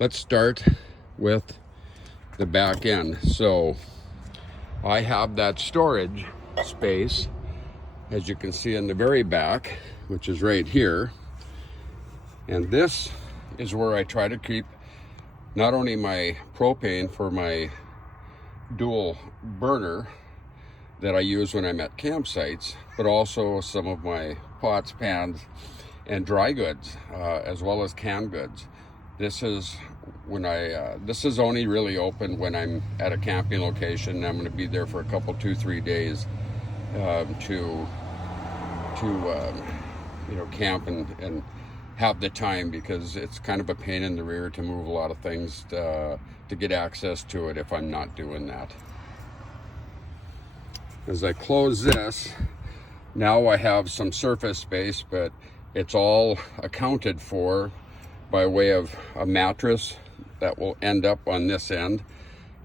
let's start with the back end. So I have that storage space, as you can see in the very back, which is right here. And this is where I try to keep not only my propane for my dual burner that I use when I'm at campsites, but also some of my pots, pans, and dry goods, as well as canned goods. This is this is only really open when I'm at a camping location. I'm going to be there for a couple, 2-3 days to camp and have the time, because it's kind of a pain in the rear to move a lot of things to get access to it if I'm not doing that. As I close this, now I have some surface space, but it's all accounted for by way of a mattress that will end up on this end.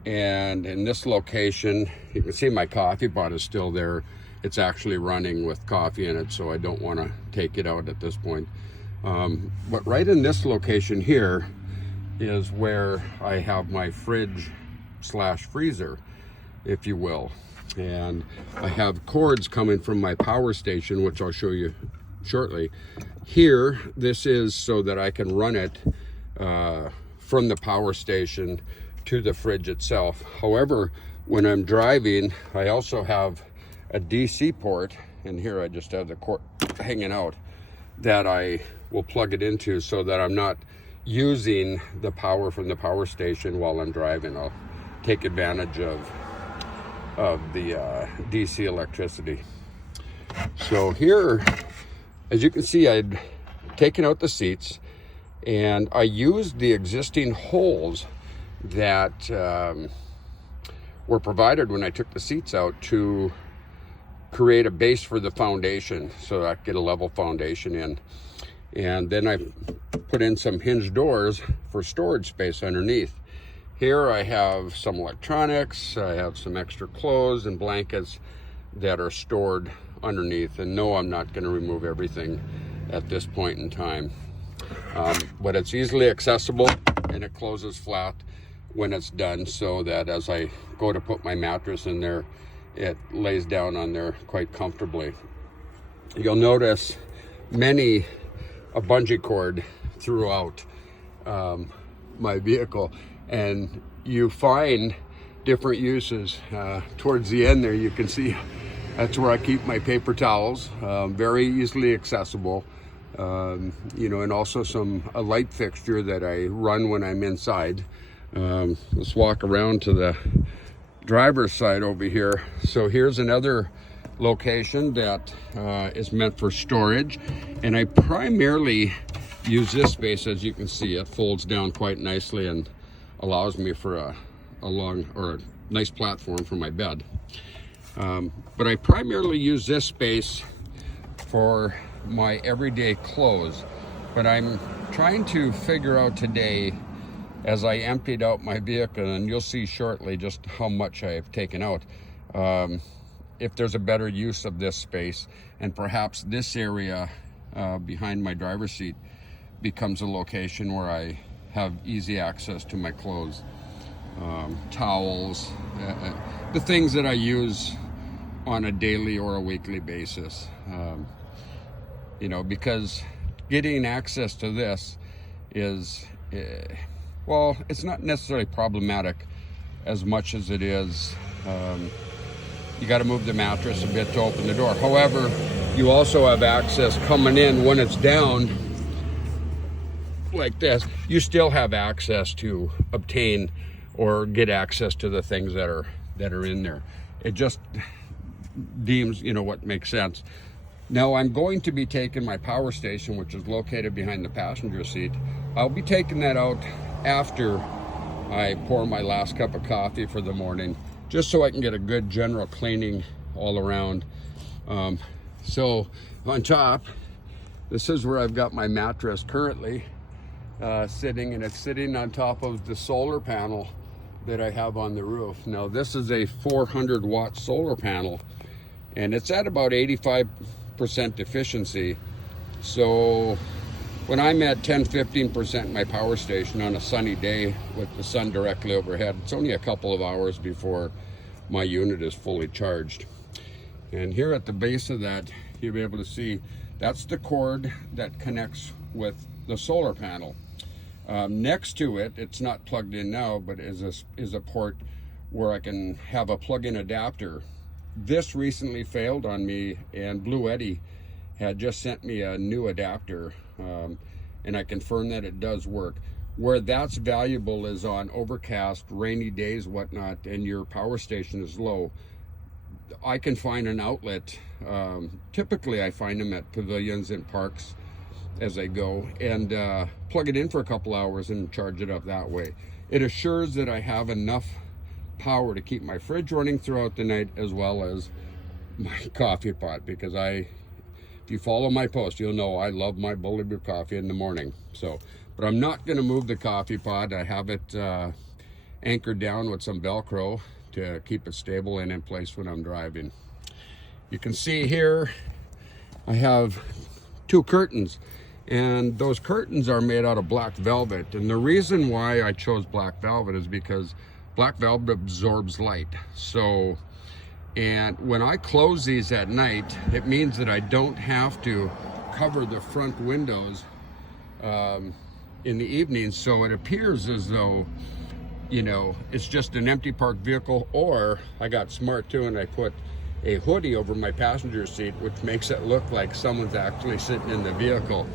And in this location, you can see my coffee pot is still there. It's actually running with coffee in it, so I don't want to take it out at this point. But right in this location here is where I have my fridge slash freezer, if you will. And I have cords coming from my power station, which I'll show you shortly. Here, this is so that I can run it from the power station to the fridge itself. However, when I'm driving, I also have a DC port, and here I just have the cord hanging out, that I will plug it into so that I'm not using the power from the power station while I'm driving. I'll take advantage of the DC electricity. So here, as you can see, I'd taken out the seats, and I used the existing holes that were provided when I took the seats out to create a base for the foundation, so I could get a level foundation in. And then I put in some hinge doors for storage space underneath. Here I have some electronics, I have some extra clothes and blankets that are stored underneath. And no, I'm not going to remove everything at this point in time. But it's easily accessible, and it closes flat when it's done, so that as I go to put my mattress in there, it lays down on there quite comfortably. You'll notice a bungee cord throughout my vehicle, and you find different uses. Towards the end there, you can see that's where I keep my paper towels, very easily accessible. And also a light fixture that I run when I'm inside. Let's walk around to the driver's side over here. So here's another location that is meant for storage, and I primarily use this space. As you can see, it folds down quite nicely and allows me for a nice platform for my bed. But I primarily use this space for my everyday clothes. But I'm trying to figure out today, as I emptied out my vehicle, and you'll see shortly just how much I've taken out, if there's a better use of this space, and perhaps this area behind my driver's seat becomes a location where I have easy access to my clothes, towels, the things that I use on a daily or a weekly basis. Because getting access to this is, well, it's not necessarily problematic as much as it is, you got to move the mattress a bit to open the door. However, you also have access coming in when it's down like this. You still have access to obtain or get access to the things that are in there. It just deems, what makes sense. Now I'm going to be taking my power station, which is located behind the passenger seat. I'll be taking that out after I pour my last cup of coffee for the morning, just so I can get a good general cleaning all around. So on top, this is where I've got my mattress currently sitting, and it's sitting on top of the solar panel that I have on the roof. Now this is a 400 watt solar panel, and it's at about 85% efficiency. So when I'm at 10-15% my power station on a sunny day with the sun directly overhead, it's only a couple of hours before my unit is fully charged. And here at the base of that, you'll be able to see that's the cord that connects with the solar panel. Next to it, it's not plugged in now, but is a port where I can have a plug-in adapter. This recently failed on me, and Blue Eddy had just sent me a new adapter, and I confirmed that it does work. Where that's valuable is on overcast, rainy days, whatnot, and your power station is low. I can find an outlet. Typically I find them at pavilions and parks as I go, and plug it in for a couple hours and charge it up that way. It assures that I have enough power to keep my fridge running throughout the night, as well as my coffee pot, because if you follow my post, you'll know I love my Bully Brew coffee in the morning. So, but I'm not going to move the coffee pot. I have it anchored down with some Velcro to keep it stable and in place when I'm driving. You can see here I have 2 curtains, and those curtains are made out of black velvet. And the reason why I chose black velvet is because black velvet absorbs light. So, and when I close these at night, it means that I don't have to cover the front windows in the evening. So it appears as though, you know, it's just an empty parked vehicle. Or I got smart too, and I put a hoodie over my passenger seat, which makes it look like someone's actually sitting in the vehicle.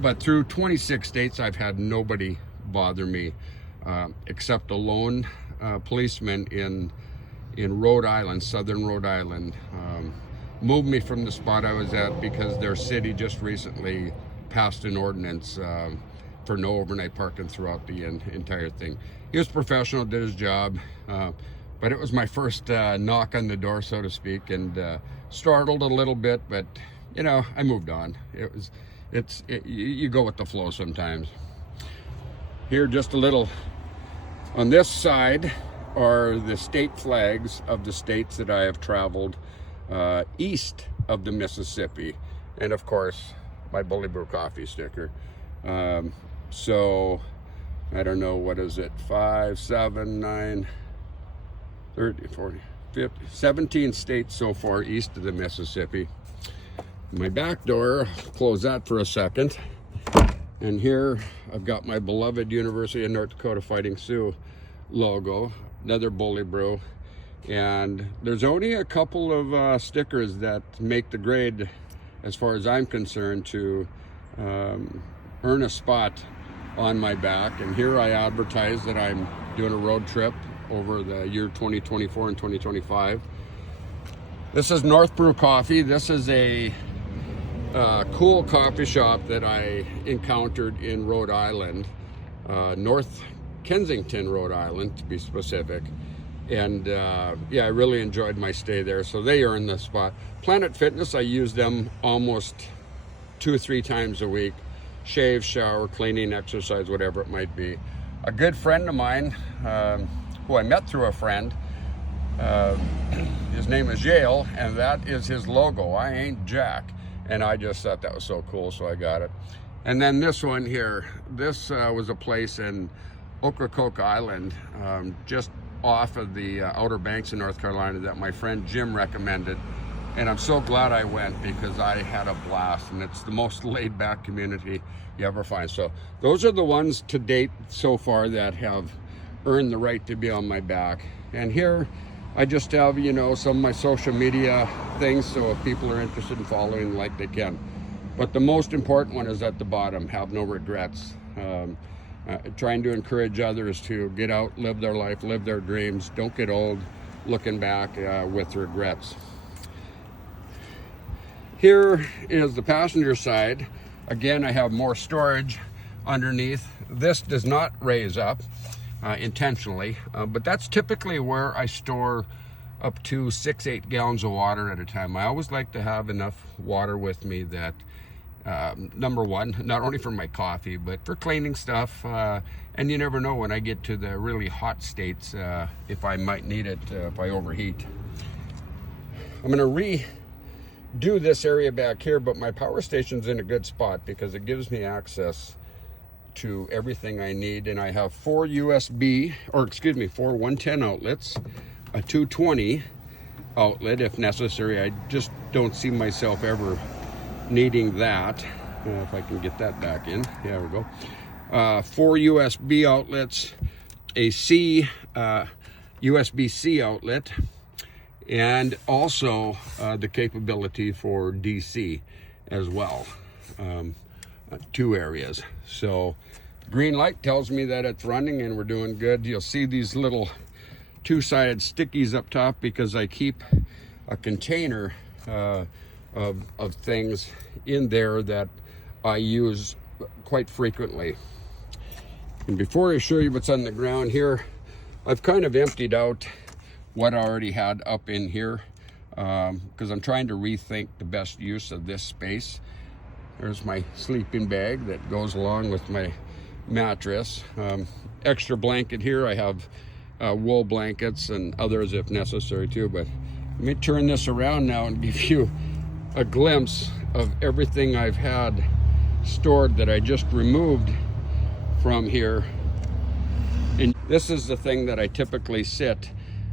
But through 26 states, I've had nobody bother me, except a lone policeman in Rhode Island, southern Rhode Island, moved me from the spot I was at because their city just recently passed an ordinance for no overnight parking throughout the entire thing. He was professional, did his job, but it was my first knock on the door, so to speak, and startled a little bit, but you know, I moved on. You go with the flow sometimes. Here, just a little, on this side are the state flags of the states that I have traveled east of the Mississippi, and of course my Bully Brew coffee sticker. So I don't know, what is it, 5, 7, 9, 30, 40, 50, 17 states so far east of the Mississippi. My back door, close that for a second, and here I've got my beloved University of North Dakota Fighting Sioux logo, another Bully Brew, and there's only a couple of stickers that make the grade as far as I'm concerned to earn a spot on my back. And here I advertise that I'm doing a road trip over the year 2024 and 2025. This is North Brew Coffee. This is a cool coffee shop that I encountered in Rhode Island, North Kensington, Rhode Island to be specific. And yeah, I really enjoyed my stay there, so they earned the spot. Planet Fitness, I use them almost 2 or 3 times a week. Shave, shower, cleaning, exercise, whatever it might be. A good friend of mine, who I met through a friend, his name is Yale, and that is his logo. I ain't Jack. And I just thought that was so cool, so I got it. And then this one here, this was a place in Ocracoke Island, just off of the Outer Banks in North Carolina, that my friend Jim recommended. And I'm so glad I went, because I had a blast, and it's the most laid back community you ever find. So those are the ones to date so far that have earned the right to be on my back. And here I just have, you know, some of my social media things, so if people are interested in following, like, they can. But the most important one is at the bottom: have no regrets. Trying to encourage others to get out, live their life, live their dreams. Don't get old looking back with regrets. Here is the passenger side. Again, I have more storage underneath. This does not raise up intentionally, but that's typically where I store up to 6-8 gallons of water at a time. I always like to have enough water with me that, number one, not only for my coffee, but for cleaning stuff. And you never know when I get to the really hot states, if I might need it if I overheat. I'm gonna do this area back here, but my power station's in a good spot because it gives me access to everything I need. And I have four 110 outlets, a 220 outlet if necessary. I just don't see myself ever needing that. If I can get that back in. There we go. Four USB outlets, a USB-C outlet, and also the capability for DC as well. 2 areas. So green light tells me that it's running and we're doing good. You'll see these little 2-sided stickies up top because I keep a container of things in there that I use quite frequently. And before I show you what's on the ground here, I've kind of emptied out what I already had up in here because I'm trying to rethink the best use of this space. There's my sleeping bag that goes along with my mattress. Extra blanket here. I have wool blankets and others if necessary too, but let me turn this around now and give you a glimpse of everything I've had stored that I just removed from here. And this is the thing that I typically sit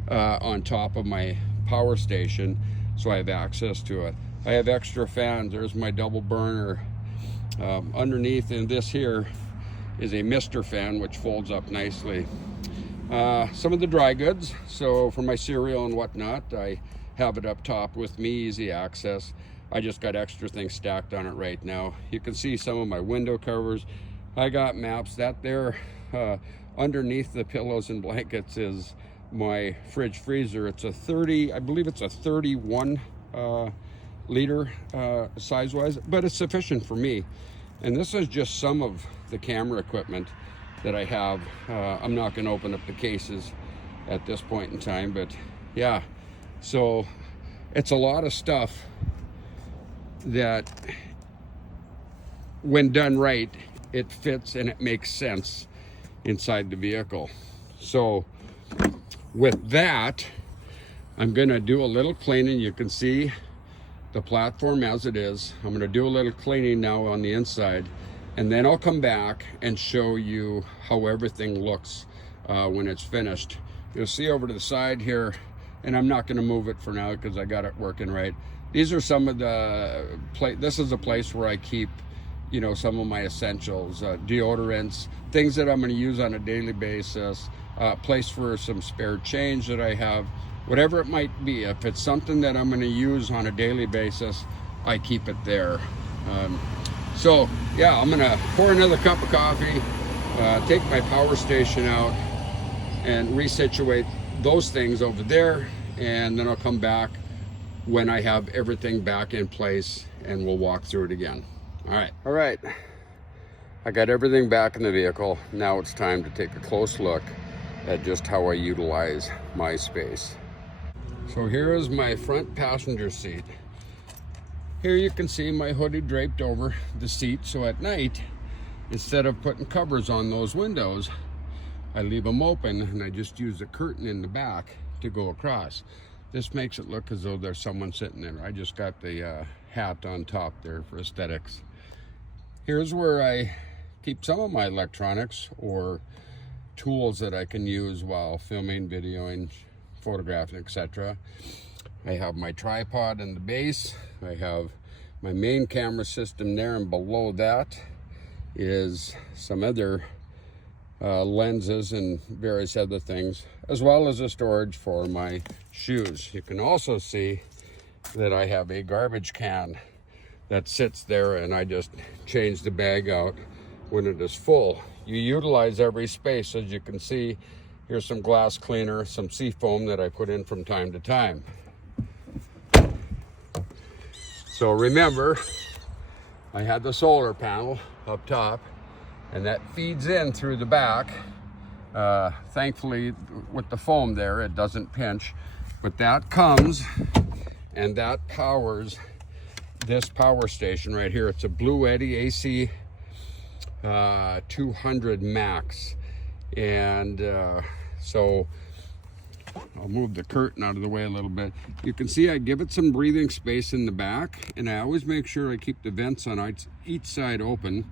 on top of my power station, so I have access to it. I have extra fans. There's my double burner. Underneath in this here is a mister fan which folds up nicely. Some of the dry goods, so for my cereal and whatnot, I have it up top with me, easy access. I just got extra things stacked on it right now. You can see some of my window covers. I got maps. That there underneath the pillows and blankets is my fridge freezer. It's a 30, I believe it's a 31 liter size wise, but it's sufficient for me. And this is just some of the camera equipment that I have. I'm not going to open up the cases at this point in time, but yeah, so it's a lot of stuff that when done right, it fits and it makes sense inside the vehicle. So with that, I'm going to do a little cleaning. You can see the platform as it is. I'm going to do a little cleaning now on the inside, and then I'll come back and show you how everything looks when it's finished. You'll see over to the side here, and I'm not going to move it for now because I got it working right. These are some of the this is a place where I keep, you know, some of my essentials, deodorants, things that I'm going to use on a daily basis, place for some spare change that I have. Whatever it might be, if it's something that I'm going to use on a daily basis, I keep it there. So yeah, I'm going to pour another cup of coffee, take my power station out and resituate those things over there, and then I'll come back when I have everything back in place and we'll walk through it again. All right, I got everything back in the vehicle. Now it's time to take a close look at just how I utilize my space. So here is my front passenger seat. Here you can see my hoodie draped over the seat, so at night, instead of putting covers on those windows, I leave them open and I just use a curtain in the back to go across. This makes it look as though there's someone sitting there. I just got the hat on top there for aesthetics. Here's where I keep some of my electronics or tools that I can use while filming, videoing, photographing, etc. I have my tripod in the base. I have my main camera system there, and below that is some other lenses and various other things, as well as a storage for my shoes. You can also see that I have a garbage can that sits there, and I just change the bag out when it is full. You utilize every space. As you can see, here's some glass cleaner, some seafoam that I put in from time to time. So remember, I had the solar panel up top, and that feeds in through the back. Thankfully, with the foam there, it doesn't pinch, but that comes and that powers this power station right here. It's a Blue Eddy AC 200 Max. And so I'll move the curtain out of the way a little bit. You can see I give it some breathing space in the back, and I always make sure I keep the vents on each side open.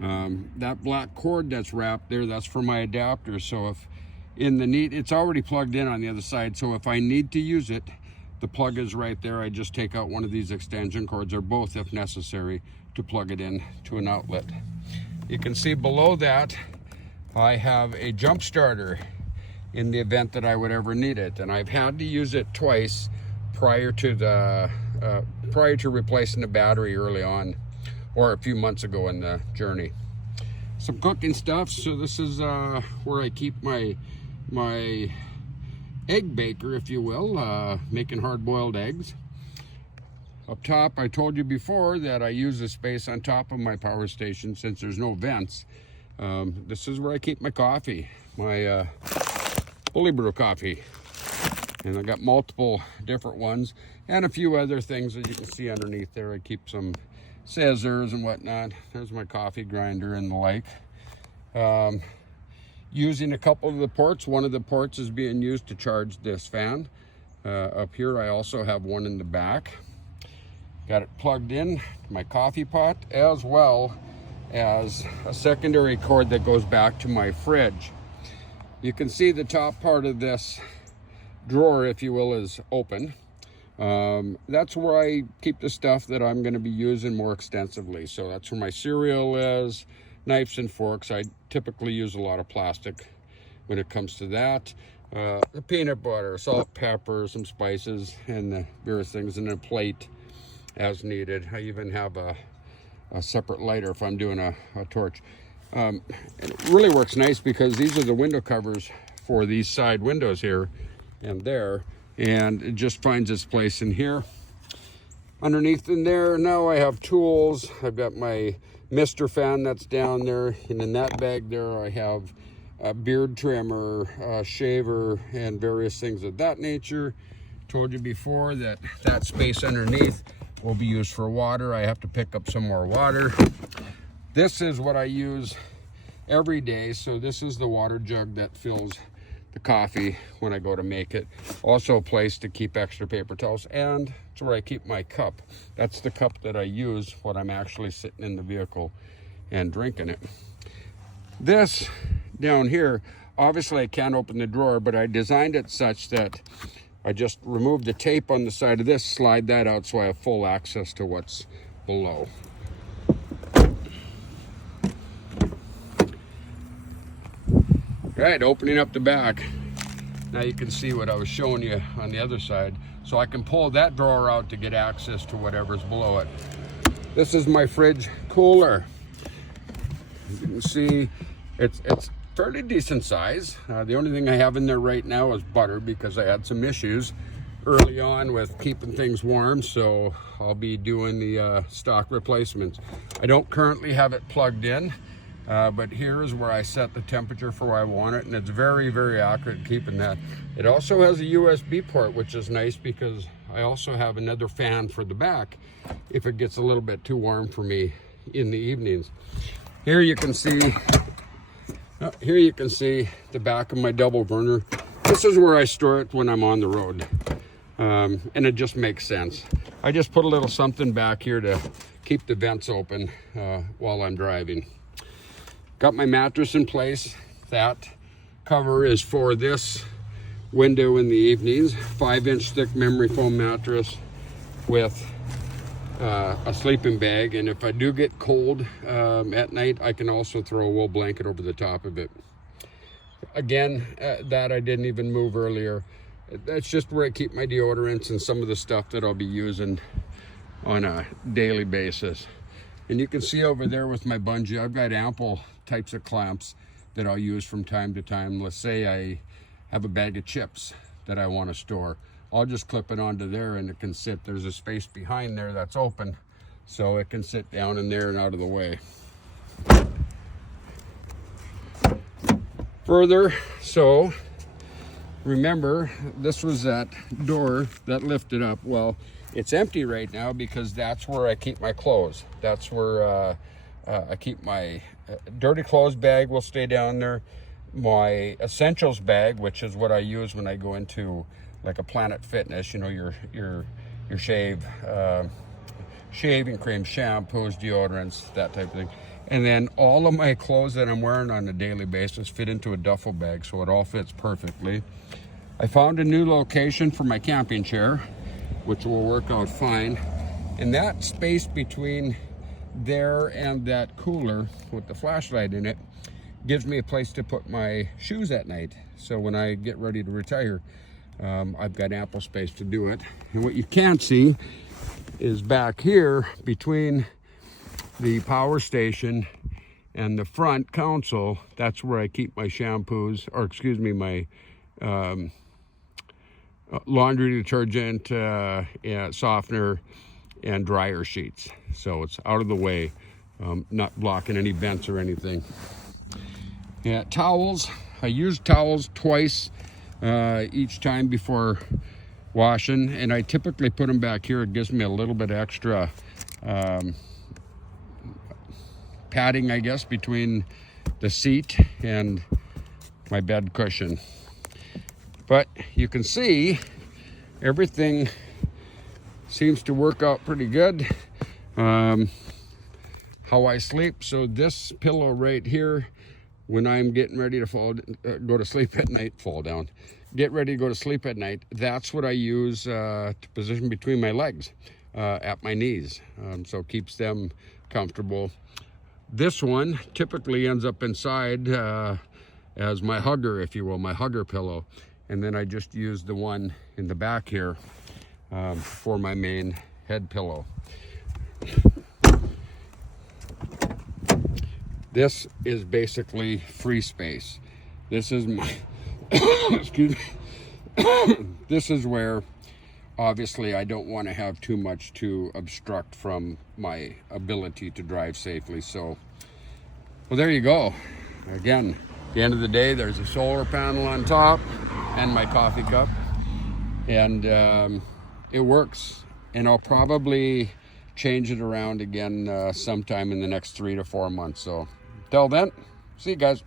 That black cord that's wrapped there, that's for my adapter. So if it's already plugged in on the other side. So if I need to use it, the plug is right there. I just take out one of these extension cords, or both if necessary, to plug it in to an outlet. You can see below that, I have a jump starter in the event that I would ever need it. And I've had to use it twice prior to replacing the battery early on, or a few months ago in the journey. Some cooking stuff. So this is where I keep my egg baker, if you will, making hard-boiled eggs. Up top, I told you before that I use the space on top of my power station since there's no vents. This is where I keep my coffee, my fully brew coffee. And I got multiple different ones and a few other things that you can see underneath there. I keep some scissors and whatnot. There's my coffee grinder and the like. Using a couple of the ports. One of the ports is being used to charge this fan. Up here I also have one in the back. Got it plugged in to my coffee pot, as well as a secondary cord that goes back to my fridge. You can see the top part of this drawer, if you will, is open. That's where I keep the stuff that I'm going to be using more extensively. So that's where my cereal is, knives and forks. I typically use a lot of plastic when it comes to that. The peanut butter, salt, pepper, some spices, and the various things, and a plate as needed. I even have a separate lighter if I'm doing a torch. It really works nice because these are the window covers for these side windows here and there, and it just finds its place in here. Underneath in there, now I have tools. I've got my mister fan that's down there, and in that bag there I have a beard trimmer, shaver, and various things of that nature. Told you before that that space underneath will be used for water. I have to pick up some more water. This is what I use every day. So this is the water jug that fills the coffee when I go to make it. Also a place to keep extra paper towels, and it's where I keep my cup. That's the cup that I use when I'm actually sitting in the vehicle and drinking it. This down here, obviously I can't open the drawer, but I designed it such that I just remove the tape on the side of this, slide that out so I have full access to what's below. Right, opening up the back. Now you can see what I was showing you on the other side. So I can pull that drawer out to get access to whatever's below it. This is my fridge cooler. You can see it's fairly decent size. The only thing I have in there right now is butter because I had some issues early on with keeping things warm, so I'll be doing the stock replacements. I don't currently have it plugged in, but here is where I set the temperature for where I want it, and it's very, very accurate keeping that. It also has a USB port, which is nice because I also have another fan for the back if it gets a little bit too warm for me in the evenings. Here you can see the back of my double burner. This is where I store it when I'm on the road. And it just makes sense. I just put a little something back here to keep the vents open while I'm driving. Got my mattress in place. That cover is for this window in the evenings. 5-inch thick memory foam mattress with a sleeping bag, and if I do get cold at night, I can also throw a wool blanket over the top of it. Again, that I didn't even move earlier. That's just where I keep my deodorants and some of the stuff that I'll be using on a daily basis. And you can see over there with my bungee, I've got ample types of clamps that I'll use from time to time. Let's say I have a bag of chips that I want to store. I'll just clip it onto there and it can sit. There's a space behind there that's open, so it can sit down in there and out of the way. Further, so remember, this was that door that lifted up. Well, it's empty right now because that's where I keep my clothes. That's where I keep my dirty clothes bag will stay down there. my essentials bag, which is what I use when I go into like a Planet Fitness, you know, your shaving cream, shampoos, deodorants, that type of thing. And then all of my clothes that I'm wearing on a daily basis fit into a duffel bag, so it all fits perfectly. I found a new location for my camping chair, which will work out fine. And that space between there and that cooler with the flashlight in it gives me a place to put my shoes at night. So when I get ready to retire, I've got ample space to do it. And what you can't see is back here between the power station and the front console, that's where I keep my shampoos, or excuse me, my laundry detergent, softener, and dryer sheets. So it's out of the way, not blocking any vents or anything. Yeah, towels. I use towels twice each time before washing, and I typically put them back here. It gives me a little bit extra padding, I guess, between the seat and my bed cushion. But you can see everything seems to work out pretty good. How I sleep. So this pillow right here, when I'm getting ready to go to sleep at night, get ready to go to sleep at night, that's what I use to position between my legs at my knees. So it keeps them comfortable. This one typically ends up inside as my hugger, if you will, my hugger pillow. And then I just use the one in the back here for my main head pillow. This is basically free space. This is my, excuse me, this is where obviously I don't want to have too much to obstruct from my ability to drive safely. So, well, there you go. Again, at the end of the day, there's a solar panel on top and my coffee cup, and it works. And I'll probably change it around again sometime in the next 3 to 4 months. So till then, see you guys.